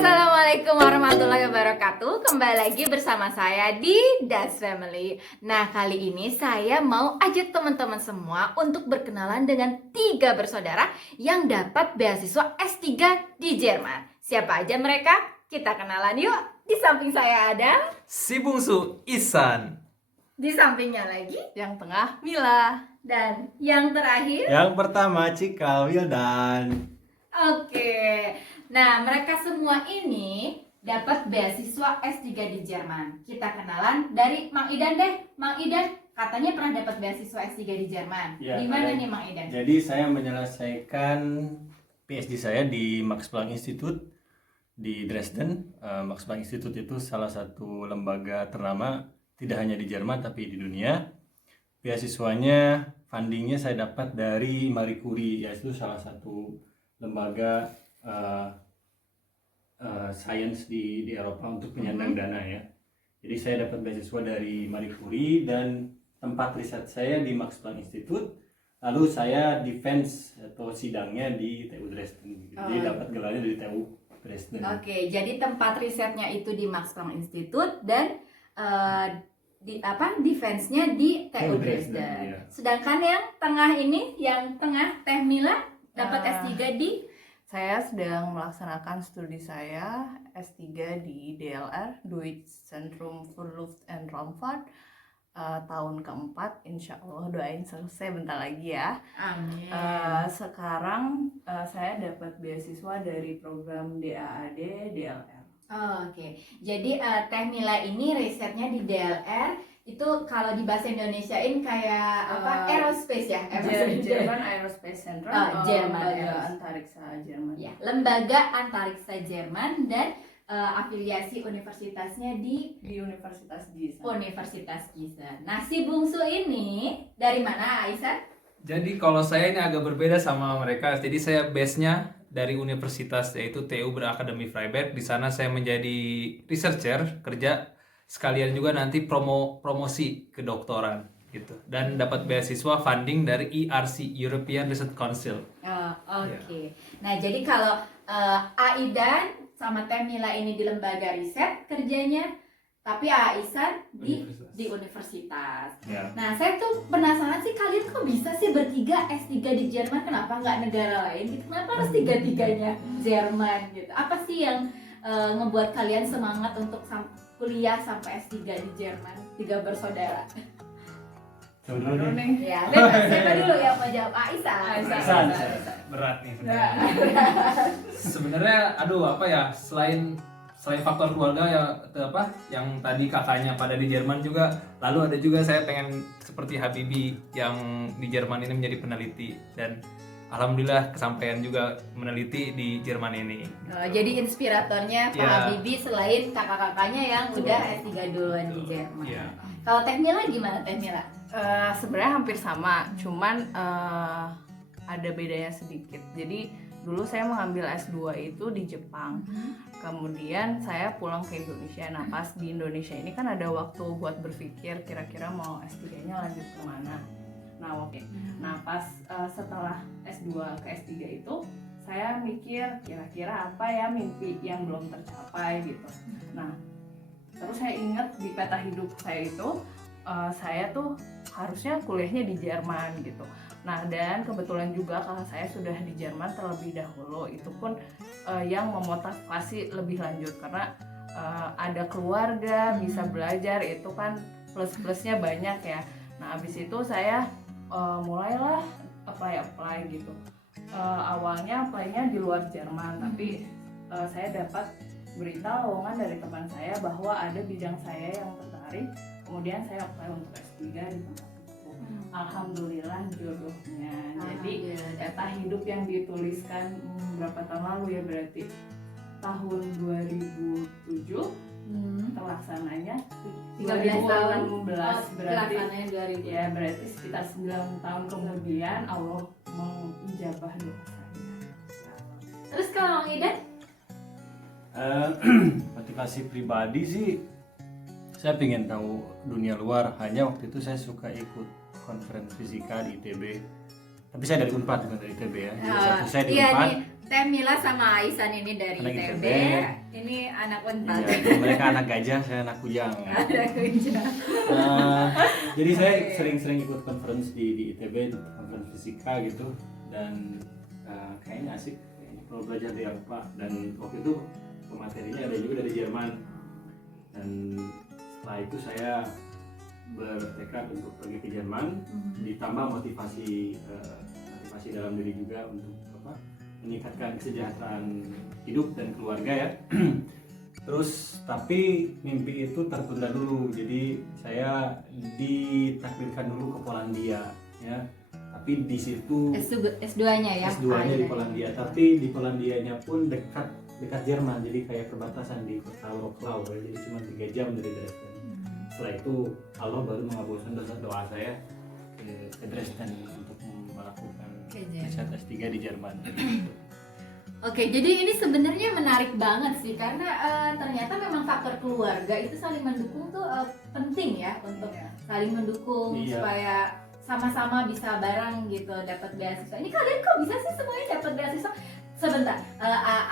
Assalamualaikum warahmatullahi wabarakatuh. Kembali lagi bersama saya di Das Family. Nah, kali ini saya mau ajak teman-teman semua untuk berkenalan dengan 3 bersaudara yang dapat beasiswa S3 di Jerman. Siapa aja mereka? Kita kenalan yuk. Di samping saya ada, Si bungsu Ihsan. di sampingnya lagi, Yang tengah Mila. dan yang terakhir. Yang pertama Cikal Wildan. Oke, nah mereka semua ini dapat beasiswa S3 di Jerman. Kita kenalan dari Mang Idan deh. Mang Idan katanya pernah dapat beasiswa S3 di Jerman. Ya, Di mana ada. nih Mang Idan? Jadi saya menyelesaikan PhD saya di Max Planck Institute di Dresden. Max Planck Institute itu salah satu lembaga ternama tidak hanya di Jerman tapi di dunia. Beasiswanya, fundingnya saya dapat dari Marie Curie, yaitu salah satu lembaga sains di Eropa untuk penyandang dana ya. Jadi saya dapat beasiswa dari Marie Curie dan tempat riset saya di Max Planck Institute. Lalu saya defense atau sidangnya di TU Dresden. Jadi dapat gelarnya dari TU Dresden. Oke, jadi tempat risetnya itu di Max Planck Institute dan defense-nya di TU Dresden. Iya. Sedangkan yang tengah ini, yang tengah Teh Mila dapat S3 di Saya sedang melaksanakan studi saya S3 di DLR, Deutsche Zentrum für Luft- und Raumfahrt, tahun keempat. Insya Allah doain selesai bentar lagi ya. Amin. Sekarang saya dapat beasiswa dari program DAAD DLR. Oke, jadi Teh Mila ini risetnya di DLR. Itu kalau di bahasa Indonesiain kayak apa? Aerospace ya? Jerman Aerospace Center, Jerman lembaga Aerospace. antariksa Jerman. Ya, lembaga antariksa Jerman dan afiliasi universitasnya di Universitas Gießen. Universitas Gießen. Nah, si bungsu ini dari mana, Aisyah? Jadi kalau saya ini agak berbeda sama mereka. Jadi saya base-nya dari universitas yaitu TU Berakademi Freiberg. Di sana saya menjadi researcher, kerja sekalian juga nanti promosi kedoktoran gitu. Dan dapat beasiswa funding dari ERC, European Research Council. Oke. Nah, jadi kalau Aidan sama Teh Mila ini di lembaga riset kerjanya, tapi Aisyah di universitas. Ya. Nah, saya tuh penasaran sih, kalian kok bisa sih bertiga S3 di Jerman? Kenapa nggak negara lain gitu? Kenapa harus tiga-tiganya Jerman gitu? Apa sih yang ngebuat kalian semangat untuk kuliah sampai S3 di Jerman? 3 bersaudara. Coba dulu nih. Ya, siapa dulu yang mau jawab? Aisyah. Ihsan. Berat nih sebenarnya. Sebenarnya aduh apa ya, selain faktor keluarga ya yang tadi kakaknya pada di Jerman juga, lalu ada juga saya pengen seperti Habibi yang di Jerman ini menjadi peneliti, dan alhamdulillah kesampaian juga meneliti di Jerman ini. Jadi inspiratornya Pak Ya. Habibie selain kakak-kakaknya yang udah S3 duluan di Jerman. Ya. Kalau Teh Mila gimana Teh Mila? Sebenarnya hampir sama, cuman ada bedanya sedikit. Jadi dulu saya mengambil S2 itu di Jepang, kemudian saya pulang ke Indonesia. Nah, pas di Indonesia ini kan ada waktu buat berpikir kira-kira mau S3-nya lanjut kemana. Nah, pas setelah S2 ke S3 itu saya mikir kira-kira apa ya mimpi yang belum tercapai gitu. Nah, terus saya ingat di peta hidup saya itu saya tuh harusnya kuliahnya di Jerman gitu. Nah, dan kebetulan juga kakak saya sudah di Jerman terlebih dahulu. Itu pun yang memotivasi lebih lanjut karena ada keluarga, bisa belajar, itu kan plus-plusnya banyak ya. Nah, habis itu saya mulailah apply gitu. Awalnya apply-nya di luar Jerman, tapi saya dapat berita lowongan dari teman saya bahwa ada bidang saya yang tertarik. Kemudian saya apply untuk S3 di tempat itu. Alhamdulillah jodohnya. Jadi peta hidup yang dituliskan berapa tahun lalu ya, berarti tahun 2007 terlaksananya 13 tahun. 2016 berarti Pelaksananya 2000. ya, berarti sekitar 9 tahun kemudian Allah mengijabah doa saya. Terus kalau Mang Idan? Motivasi pribadi sih, saya pengen tahu dunia luar. Hanya waktu itu saya suka ikut konferensi fisika di ITB. Tapi saya dari Unpad bukan dari ITB ya. Jadi waktu saya di Iya Unpad. nih, Teh Mila sama Aisan ini dari Anak ITB. ITB. Ini anak Unpad. Iya, mereka anak gajah, saya anak kujang. Ada kerja. Jadi saya sering-sering ikut conference di ITB, conference fisika gitu, dan kayaknya asik kayaknya kalau belajar di Eropa. Dan waktu itu pematerinya ada juga dari Jerman. Dan setelah itu saya bertekad untuk pergi ke Jerman, ditambah motivasi dalam diri juga untuk meningkatkan kesejahteraan hidup dan keluarga ya. Terus tapi mimpi itu tertunda dulu, jadi saya ditakdirkan dulu ke Polandia ya. Tapi di situ S2-nya ya. S2-nya di Polandia, tapi di Polandianya pun dekat Jerman, jadi kayak perbatasan di kota Wrocław ya. Jadi cuma 3 jam dari Dresden. Setelah itu Allah baru mengabulkan doa saya ke Dresden untuk melakukan riset S3 di Jerman. Oke, jadi ini sebenarnya menarik banget sih karena ternyata memang faktor keluarga itu saling mendukung tuh penting ya untuk saling mendukung supaya sama-sama bisa bareng gitu dapat beasiswa. Ini kalian kok bisa sih semuanya dapat beasiswa? Sebentar,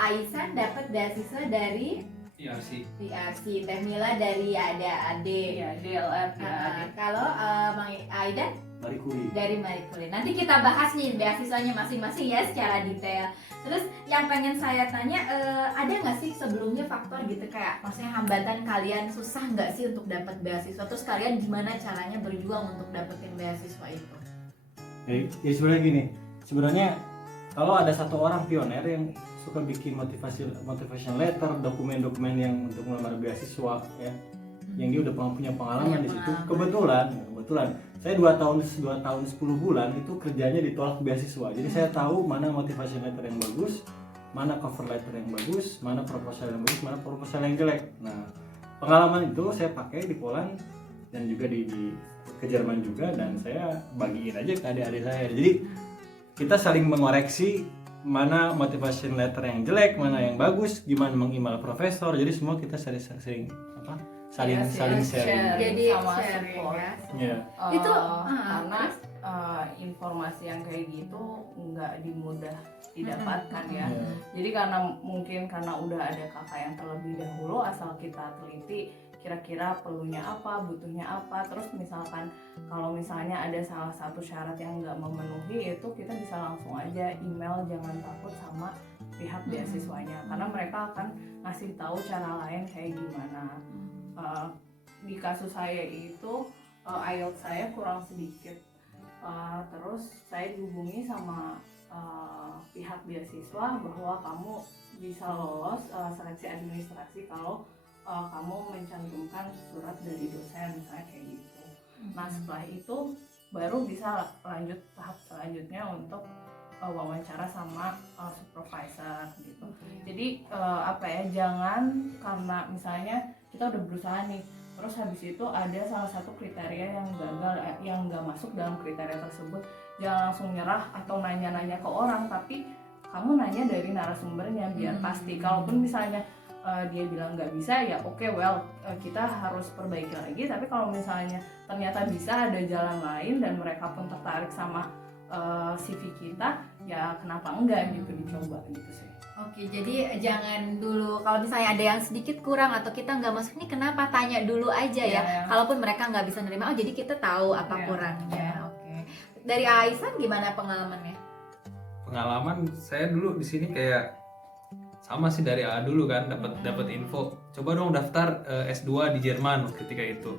Aisan dapat beasiswa dari PRC, Teh Mila dari AD. Iya, DLF. Kalau Mang Aidan Marie Curie. dari Marie Curie. Nanti kita bahas nih beasiswanya masing-masing ya secara detail. Terus yang pengen saya tanya, ada nggak sih sebelumnya faktor gitu kayak maksudnya hambatan kalian susah nggak sih untuk dapat beasiswa? Terus kalian gimana caranya berjuang untuk dapetin beasiswa itu? Jadi sebenarnya gini, sebenarnya kalau ada satu orang pioner yang suka bikin motivation letter, dokumen-dokumen yang untuk melamar beasiswa ya, yang dia udah punya pengalaman di situ. Kebetulan saya 2 tahun 10 bulan itu kerjanya ditolak beasiswa. Jadi saya tahu mana motivation letter yang bagus, mana cover letter yang bagus, mana proposal yang bagus, mana proposal yang jelek. Nah, pengalaman itu saya pakai di Poland dan juga di ke Jerman juga, dan saya bagiin aja ke adik-adik saya. Jadi kita saling mengoreksi mana motivation letter yang jelek, mana yang bagus, gimana meng-email profesor. Jadi semua kita saling sharing. Jadi sama sharing support. ya. Yeah. Itu, Karena informasi yang kayak gitu nggak dimudah didapatkan ya. Yeah. Jadi karena udah ada kakak yang terlebih dahulu, asal kita teliti kira-kira perlunya apa, butuhnya apa. Terus misalkan kalau misalnya ada salah satu syarat yang nggak memenuhi, itu kita bisa langsung aja email, jangan takut sama pihak beasiswanya karena mereka akan ngasih tahu cara lain kayak gimana. Di kasus saya itu IELTS saya kurang sedikit, terus saya dihubungi sama pihak beasiswa bahwa kamu bisa lolos seleksi administrasi kalau kamu mencantumkan surat dari dosen misalnya kayak gitu. Nah setelah itu baru bisa lanjut tahap selanjutnya untuk wawancara sama supervisor gitu. Jadi jangan karena misalnya kita udah berusaha nih, terus habis itu ada salah satu kriteria yang gagal, yang nggak masuk dalam kriteria tersebut, jangan langsung nyerah atau nanya-nanya ke orang, tapi kamu nanya dari narasumbernya biar pasti. Kalaupun misalnya dia bilang nggak bisa, ya oke, kita harus perbaiki lagi. Tapi kalau misalnya ternyata bisa, ada jalan lain dan mereka pun tertarik sama CV kita, ya kenapa enggak gitu, dicoba gitu sih. Oke, jadi jangan dulu kalau misalnya ada yang sedikit kurang atau kita nggak masuk ini kenapa, tanya dulu aja ya. Kalaupun mereka nggak bisa nerima, jadi kita tahu apa kurangnya. Oke. Dari Aisan gimana pengalamannya? Pengalaman saya dulu di sini kayak sama sih dari A dulu kan, dapat info coba dong daftar S2 di Jerman ketika itu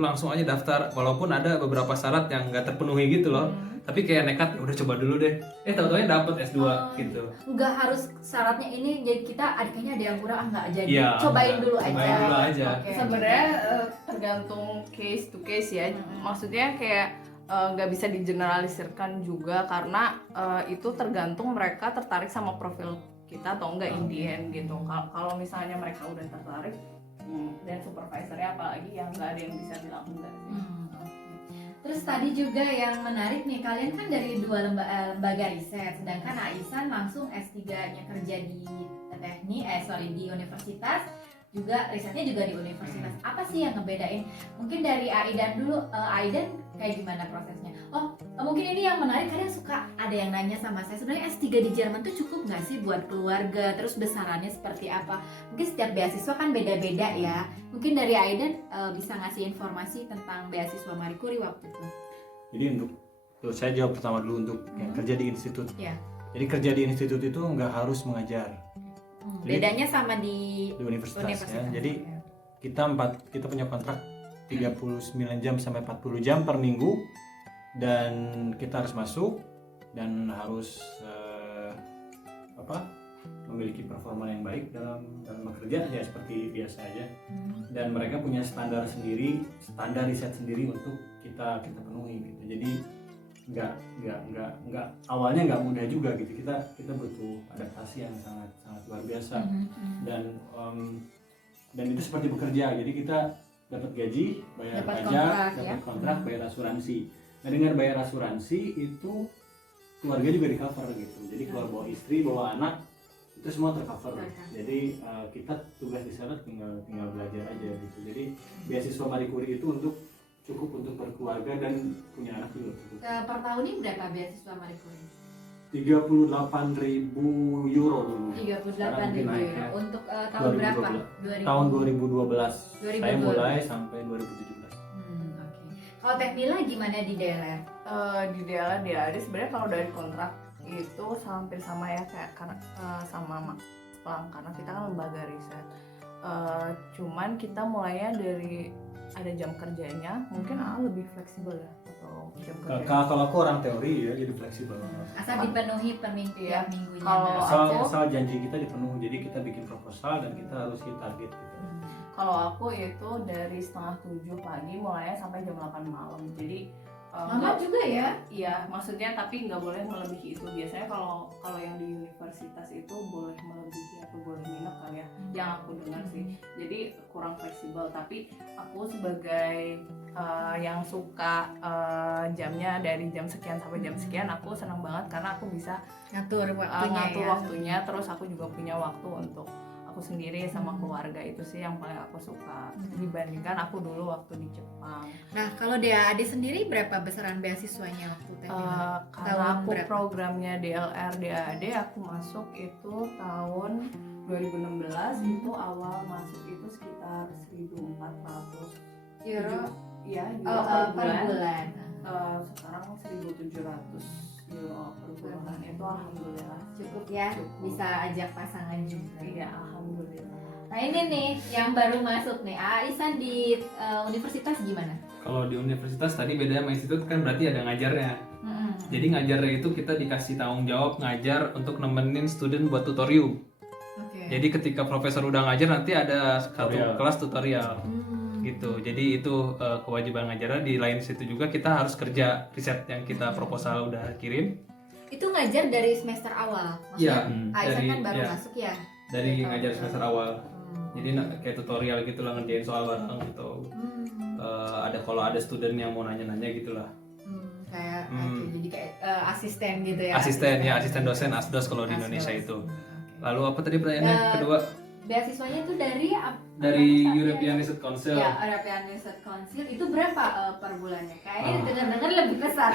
langsung aja daftar, walaupun ada beberapa syarat yang nggak terpenuhi gitu loh, tapi kayak nekat udah coba dulu deh, tahu-taunya dapet S2 gitu. Nggak harus syaratnya ini, jadi kita kayaknya ada yang kurang, nggak jadi, Ya, cobain dulu aja. Okay. Sebenarnya tergantung case to case ya. Maksudnya kayak nggak bisa digeneralisirkan juga karena itu tergantung mereka tertarik sama profil kita atau enggak in the end gitu. Kalau misalnya mereka udah tertarik dan supervisornya apalagi, yang nggak ada yang bisa bilang enggak sih. Terus tadi juga yang menarik nih, kalian kan dari 2 lembaga riset, sedangkan Aisan langsung S3-nya kerja di di universitas, juga risetnya juga di universitas. Apa sih yang ngebedain? Mungkin dari Aidan dulu, Aidan kayak gimana prosesnya? Oh, mungkin ini yang menarik, kadang suka ada yang nanya sama saya, sebenarnya S3 di Jerman tuh cukup nggak sih buat keluarga? Terus besarannya seperti apa? Mungkin setiap beasiswa kan beda-beda ya. Mungkin dari Aidan bisa ngasih informasi tentang beasiswa Marie Curie waktu itu. Jadi tuh saya jawab pertama dulu untuk yang kerja di institut. Ya. Jadi kerja di institut itu nggak harus mengajar Jadi- Bedanya sama di di universitas, universitas. ya. Jadi kita punya kontrak 39 jam sampai 40 jam per minggu, dan kita harus masuk dan harus memiliki performa yang baik dalam bekerja, ya seperti biasa aja. Dan mereka punya standar riset sendiri untuk kita penuhi gitu. Jadi nggak awalnya nggak mudah juga gitu. Kita butuh adaptasi yang sangat luar biasa. Dan itu seperti bekerja. Jadi kita dapat gaji, bayar Dapat pajak, kontrak, dapat ya. kontrak, bayar asuransi. Nah, dengan bayar asuransi itu keluarga juga di cover gitu. Jadi kalau bawa istri, bawa anak, itu semua tercover. Jadi kita tugas di sana tinggal belajar aja gitu. Jadi beasiswa Marie Curie itu cukup untuk berkeluarga dan punya anak juga cukup. Per tahun ini berapa beasiswa Marie Curie? 38.000 euro dulu. 38.000 naik, euro. ya. Untuk tahun berapa? 2012. Tahun 2012. 2012. Saya mulai sampai 2017. Oke. Kalau Teknila gimana di DLR? Di DLR DAD sebenarnya kalau dari kontrak itu hampir sama ya kayak sama Max Planck, karena kita kan lembaga riset. Cuman kita mulainya dari ada jam kerjanya, mungkin lebih fleksibel ya, atau jam kerja. Kalau aku orang teori ya, jadi fleksibel. Asal dipenuhi per minggu, Iya. minggunya. Kalau Asal janji kita dipenuhi, jadi kita bikin proposal dan kita harus hit target gitu. Kalau aku itu dari setengah 7 pagi mulainya sampai jam 8 malam. Jadi Lama juga ya? iya, maksudnya tapi nggak boleh melebihi itu. Biasanya kalau yang di universitas itu boleh melebihi atau boleh minus kali ya, yang aku dengar sih. Jadi kurang fleksibel. Tapi aku sebagai yang suka jamnya dari jam sekian sampai jam sekian, aku senang banget karena aku bisa Ngatur waktunya ngatur ya. waktunya. Terus aku juga punya waktu untuk aku sendiri sama keluarga. Itu sih yang paling aku suka dibandingkan aku dulu waktu di Jepang. Nah, kalau DAAD sendiri berapa besaran beasiswanya waktu Teknila? Karena Tahun aku berapa? programnya DLR DAD, aku masuk itu tahun 2016. Itu awal masuk itu sekitar 1.400 Euro ya per bulan. Sekarang 1.700 euro per bulan. Itu alhamdulillah Cukup ya, Cukup. bisa ajak pasangan juga. iya, alhamdulillah. Nah ini nih yang baru masuk nih, Aisan di universitas gimana? Kalau di universitas tadi bedanya sama institut kan berarti ada ngajarnya. Jadi ngajarnya itu kita dikasih tanggung jawab ngajar untuk nemenin student buat tutorium. Oke. Jadi ketika profesor udah ngajar nanti ada satu Tutorial. kelas tutorial gitu. Jadi itu kewajiban ngajarnya. Di lain situ juga kita harus kerja riset yang kita proposal udah kirim. Itu ngajar dari semester awal, Iya, maksudnya Aisan dari- kan baru iya. masuk ya. Dari ngajar semester awal. Jadi kayak tutorial gitu lah, ngerjain soal bareng gitu. Ada kalau ada student yang mau nanya-nanya gitulah. Kayak Hmm. jadi kayak asisten gitu ya. Asisten dosen asdos kalau di Indonesia Asdos. itu. Oke. Lalu apa tadi pertanyaannya kedua? Beasiswanya itu dari Dari European Research Council. Ya, European Research Council itu berapa per bulannya? Kayaknya dengar-dengar lebih besar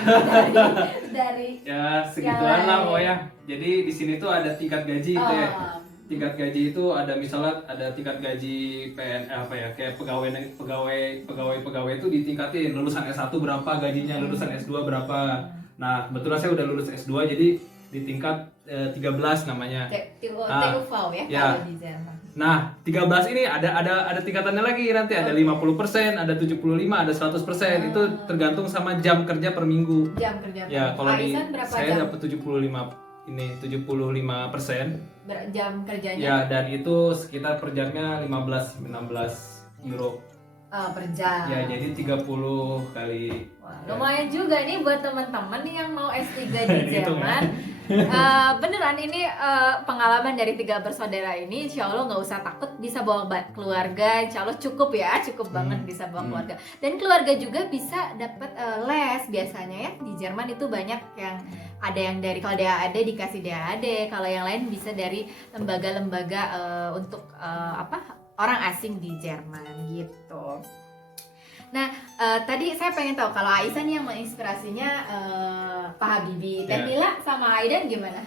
dari Ya segituan Yang lah lain. pokoknya. Jadi di sini tuh ada tingkat gaji itu ya. oh, Tingkat gaji itu ada misalnya ada tingkat gaji PNL apa ya, kayak pegawai itu ditingkatin, lulusan S1 berapa gajinya, lulusan S2 berapa. Nah, kebetulan saya udah lulus S2 jadi di tingkat 13 namanya. TUV ya, ya. kalau di Jerman. Nah, 13 ini ada tingkatannya lagi, nanti ada 50%, ada 75, ada 100%. Itu tergantung sama jam kerja per minggu. Jam kerja. Ya, kalau di Aisan berapa saya jam? dapat 75%. Jam kerjanya Ya, dan itu sekitar per jamnya 16 euro. per jam. Ya, jadi 30 kali. Wah, lumayan juga nih buat teman-teman nih yang mau S3 di Dihitung ya. Jerman. Beneran ini pengalaman dari 3 bersaudara ini, insya Allah nggak usah takut, bisa bawa keluarga, insya Allah cukup ya, cukup banget bisa bawa keluarga. Dan keluarga juga bisa dapat les biasanya ya, di Jerman itu banyak yang ada yang dari, kalau DAAD dikasih DAAD, kalau yang lain bisa dari lembaga-lembaga untuk orang asing di Jerman gitu. Nah, tadi saya pengen tahu kalau Aisyah nih yang menginspirasinya Pak Habibie. Teh Ya. Mila sama Aidan gimana?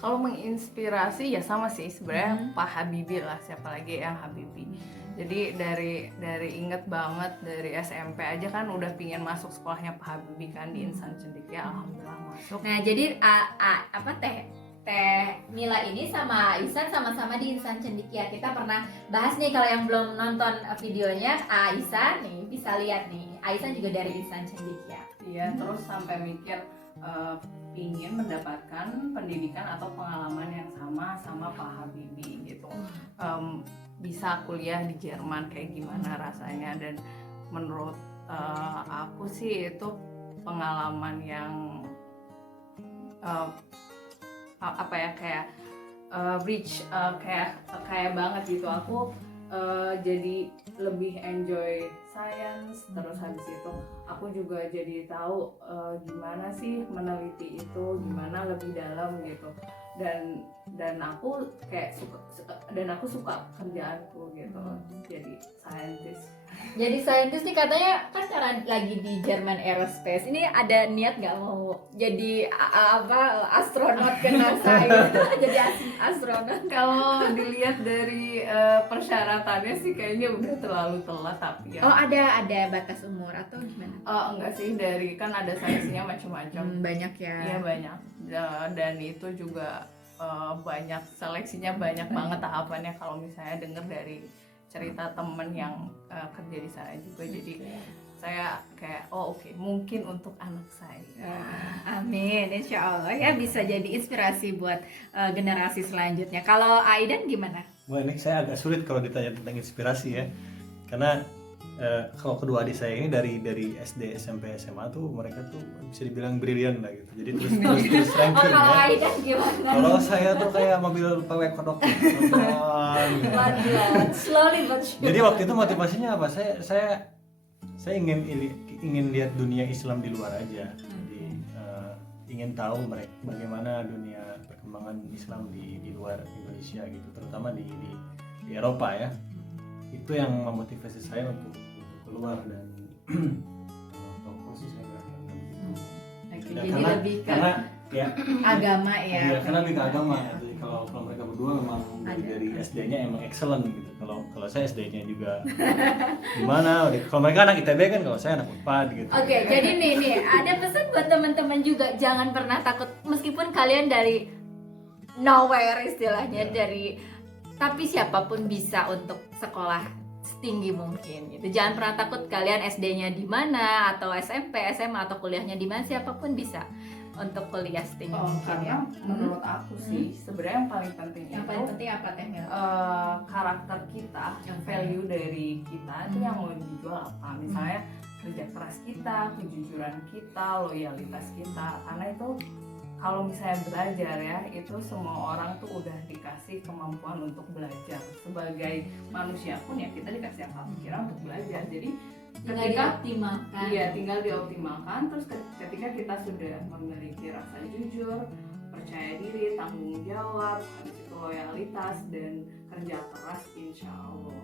Kalau menginspirasi ya sama sih sebenarnya Pak Habibie lah, siapa lagi yang Habibie. Jadi dari inget banget dari SMP aja kan udah pingin masuk sekolahnya Pak Habibie kan di Insan Cendekia, alhamdulillah masuk. Nah, jadi Teh Mila ini sama Aisan sama-sama di Insan Cendekia. Kita pernah bahas nih, kalau yang belum nonton videonya Aisan nih bisa lihat nih. Aisan juga dari Insan Cendekia. Iya, terus sampai mikir pingin mendapatkan pendidikan atau pengalaman yang sama Pak Habibie gitu. Bisa kuliah di Jerman kayak gimana rasanya, dan menurut aku sih itu pengalaman yang apa ya, kayak rich, kayak banget gitu. Aku jadi lebih enjoy science, terus habis itu aku juga jadi tahu gimana sih meneliti itu, gimana lebih dalam gitu, dan aku kayak suka kerjaanku gitu, jadi scientist. Jadi saintis nih katanya kan karena lagi di Jerman Aerospace. Ini ada niat nggak mau jadi astronot ke NASA gitu? Jadi astronot. Kalau dilihat dari persyaratannya sih kayaknya udah terlalu telat, tapi ya Oh, ada batas umur atau gimana? enggak sih, dari kan ada seleksinya macam-macam. Banyak ya. Iya banyak. Dan itu juga banyak seleksinya, banyak banget tahapannya. Kalau misalnya dengar dari cerita temen yang kerja di sana juga, jadi saya kayak oke, mungkin untuk anak saya. Amin, insya Allah ya bisa jadi inspirasi buat generasi selanjutnya. Kalau Aidan gimana? Wah, ini saya agak sulit kalau ditanya tentang inspirasi ya, karena kalau kedua adik saya ini dari SD, SMP, SMA tuh mereka tuh bisa dibilang brilian lah gitu. Jadi terus ranking Kalau ya. Aidan gimana? Kalau saya tuh kayak mobil PW kodok gitu. Pelan-pelan, slowly but surely. Jadi waktu itu motivasinya apa? Saya ingin lihat dunia Islam di luar aja. Jadi ingin tahu bagaimana dunia perkembangan Islam di luar Indonesia gitu, terutama di Eropa ya. Itu yang memotivasi saya untuk keluar, dan toko sih saya bilang gitu. Oke, Ya, jadi lebih ke karena ya agama ya. iya, karena lebih ke agama ya. Jadi kalau mereka berdua memang dari SD-nya emang excellent gitu. Kalau saya SD-nya juga gimana? Kalau mereka anak ITB kan, kalau saya anak Unpad gitu. Oke, jadi nih ada pesan buat teman-teman juga, jangan pernah takut meskipun kalian dari nowhere istilahnya, tapi siapapun bisa untuk sekolah setinggi mungkin gitu. Jangan pernah takut kalian SD-nya di mana atau SMP, SMA atau kuliahnya di mana, siapapun bisa untuk kuliah setinggi mungkin ya. Karena menurut aku sih sebenarnya yang paling penting Yang paling penting apa Teh Mil? karakter kita, value dari kita itu yang mau dijual apa. Misalnya kerja keras kita, kejujuran kita, loyalitas kita. Karena itu kalau misalnya belajar ya, itu semua orang tuh udah dikasih kemampuan untuk belajar. Sebagai manusia pun ya kita dikasih akal pikiran untuk belajar. Jadi Tinggal dioptimalkan. Iya, tinggal dioptimalkan. Terus ketika kita sudah memiliki rasa jujur, percaya diri, tanggung jawab, habis itu loyalitas dan kerja keras, insya Allah.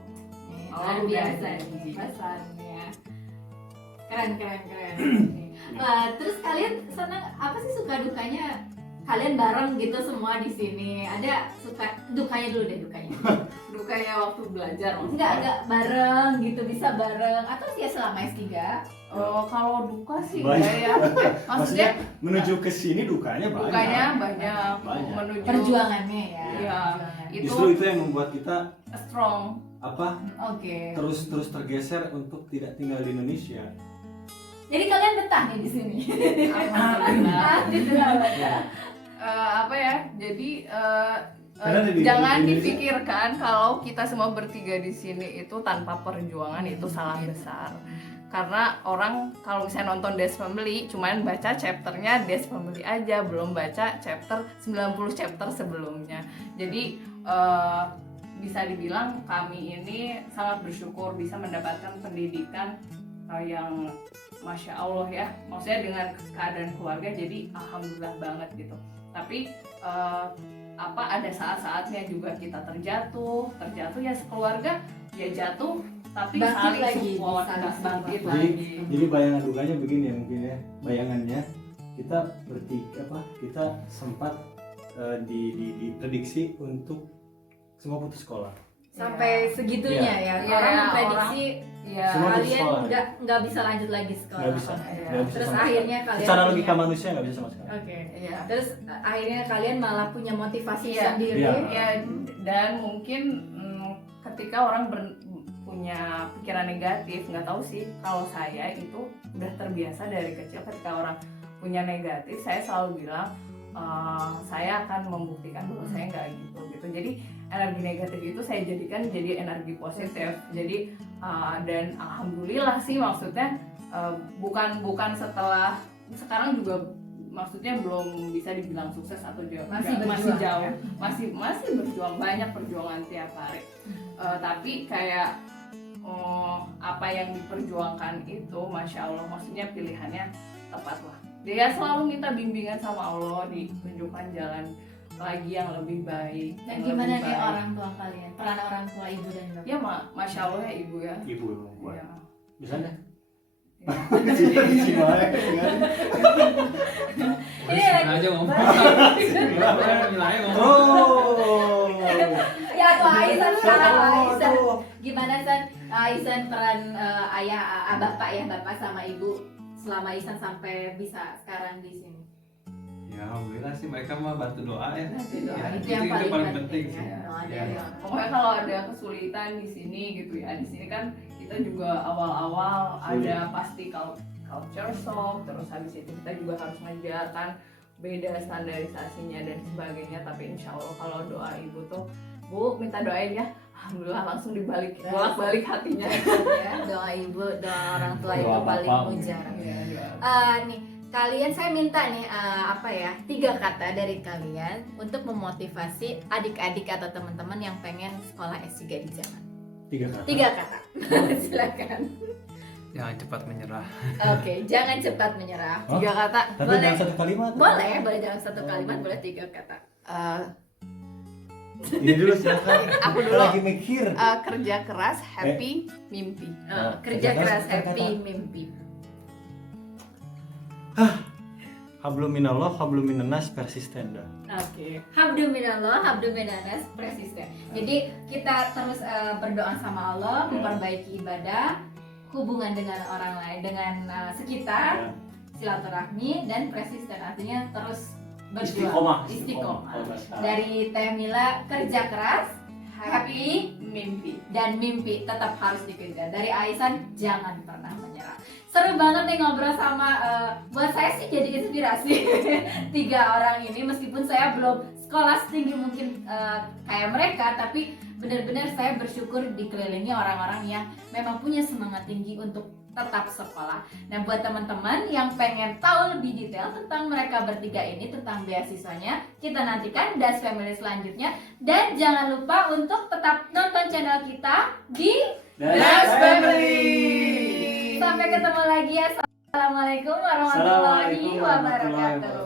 Luar biasa nih pesannya. Keren. Terus kalian senang apa sih, suka dukanya kalian bareng gitu semua di sini? Ada suka dukanya dulu deh, dukanya. Dukanya waktu belajar Enggak bareng gitu, bisa bareng atau sih ya selama S3? kalau duka sih Banyak. enggak ya. Maksudnya menuju ke sini dukanya banyak. dukanya banyak. Menuju Perjuangannya ya. Iya. perjuangan. Justru itu yang membuat kita strong. Oke. terus tergeser untuk tidak tinggal di Indonesia. Jadi kalian betah nih di sini. Alhamdulillah. Apa ya? Jadi Karena di jangan Indonesia- dipikirkan kalau kita semua bertiga di sini itu tanpa perjuangan, itu salah besar. Karena orang kalau misalnya nonton Des Family cuman baca chapternya Des Family aja, belum baca chapter 90 chapter sebelumnya. Jadi bisa dibilang kami ini sangat bersyukur bisa mendapatkan pendidikan yang Masya Allah ya, maksudnya dengan keadaan keluarga jadi alhamdulillah banget gitu. Tapi ada saat-saatnya juga kita terjatuh ya sekeluarga ya jatuh tapi Bangkit saling lagi, support, saling nggak support bangkit lagi. lagi. Jadi bayangan dukanya begini ya mungkin ya, bayangannya kita kita sempat diprediksi untuk semua putus sekolah. Sampai segitunya ya. Iya, Orang iya, memprediksi Ya, Semua putus kalian sekolah. nggak bisa lanjut lagi sekolah. Nggak bisa, Oke. nggak bisa Terus sama akhirnya sekali. kalian Secara punya- logika manusia nggak bisa sama sekali. Oke. iya. Terus akhirnya kalian malah punya motivasi Iya. sendiri. Iya. Ya, dan mungkin ketika orang punya pikiran negatif, nggak tahu sih, kalau saya itu udah terbiasa dari kecil ketika orang punya negatif, saya selalu bilang saya akan membuktikan bahwa saya nggak gitu. Jadi energi negatif itu saya jadikan jadi energi positif. Jadi dan alhamdulillah sih, maksudnya bukan setelah sekarang juga, maksudnya belum bisa dibilang sukses atau jauh, Masih masih berjuang, jauh, ya? masih berjuang, banyak perjuangan tiap hari. Tapi kayak apa yang diperjuangkan itu, masya Allah, maksudnya pilihannya tepat lah. Dia selalu minta bimbingan sama Allah, ditunjukkan jalan lagi yang lebih baik. Dan yang gimana lebih nih baik. orang tua kalian? Peran orang tua ibu dan bapak? Ya masya Allah ya ibu ya. Ibu yang membuat. Ya. Bisa deh. Ya. Ini Nah, aja ngomong. Bilangnya ngomong. Oh. ya tuh Aisan sekarang Oh, Aisan. tuh. Gimana San? Aisan peran bapak ya, bapak sama ibu selama Aisan sampai bisa sekarang di sini. Ya alhamdulillah sih, mereka mah bantu doa ya. Bantu doa, Ya, itu yang paling penting sih. ya. Doa Ya. dari orang tua. Pokoknya kalau ada kesulitan di sini gitu ya, di sini kan kita juga awal-awal ada pasti culture shock, terus habis itu kita juga harus mengajarkan beda standarisasinya dan sebagainya. Tapi insya Allah kalau doa ibu tuh, Bu minta doain ya, alhamdulillah langsung bolak-balik hatinya. Ya, doa ibu, doa orang tua itu Doa paling bapak. mujarab. Ya, doa. Nih kalian, saya minta nih 3 kata dari kalian untuk memotivasi adik-adik atau teman-teman yang pengen sekolah S3 di Jerman. 3 kata. 3 kata. Silakan. Jangan cepat menyerah. Oke, jangan cepat menyerah. Oh. 3 kata. Tapi Boleh. dalam satu kalimat. Boleh dalam satu kalimat, boleh 3 kata. Ini dulu silakan. Aku Kita dulu. lagi mikir. Kerja keras, happy, mimpi. Kerja keras, kata-kata. happy, mimpi. Hablum minallah, hablum minannas, persisten dah. Oke. Habdu minallah, habdu minanas, persisten. Jadi kita terus berdoa sama Allah, Ya. memperbaiki ibadah, hubungan dengan orang lain, dengan sekitar, Ya. silaturahmi, dan persisten, artinya terus Istiqomah. berjuang. Istiqomah. Kalau nggak salah. Dari Teh Mila, kerja keras, happy, Mimpi. dan mimpi tetap harus dikejar. Dari Aisan, jangan pernah menyerah. Seru banget nih ngobrol sama, buat saya sih jadi inspirasi 3 orang ini, meskipun saya belum sekolah setinggi mungkin kayak mereka, tapi benar-benar saya bersyukur dikelilingi orang-orang yang memang punya semangat tinggi untuk tetap sekolah. Nah, buat teman-teman yang pengen tahu lebih detail tentang mereka bertiga ini, tentang beasiswanya, kita nantikan Das Family selanjutnya. Dan jangan lupa untuk tetap nonton channel kita di Das Family. Sampai ketemu lagi ya. Assalamualaikum warahmatullahi Assalamualaikum warahmatullahi wabarakatuh.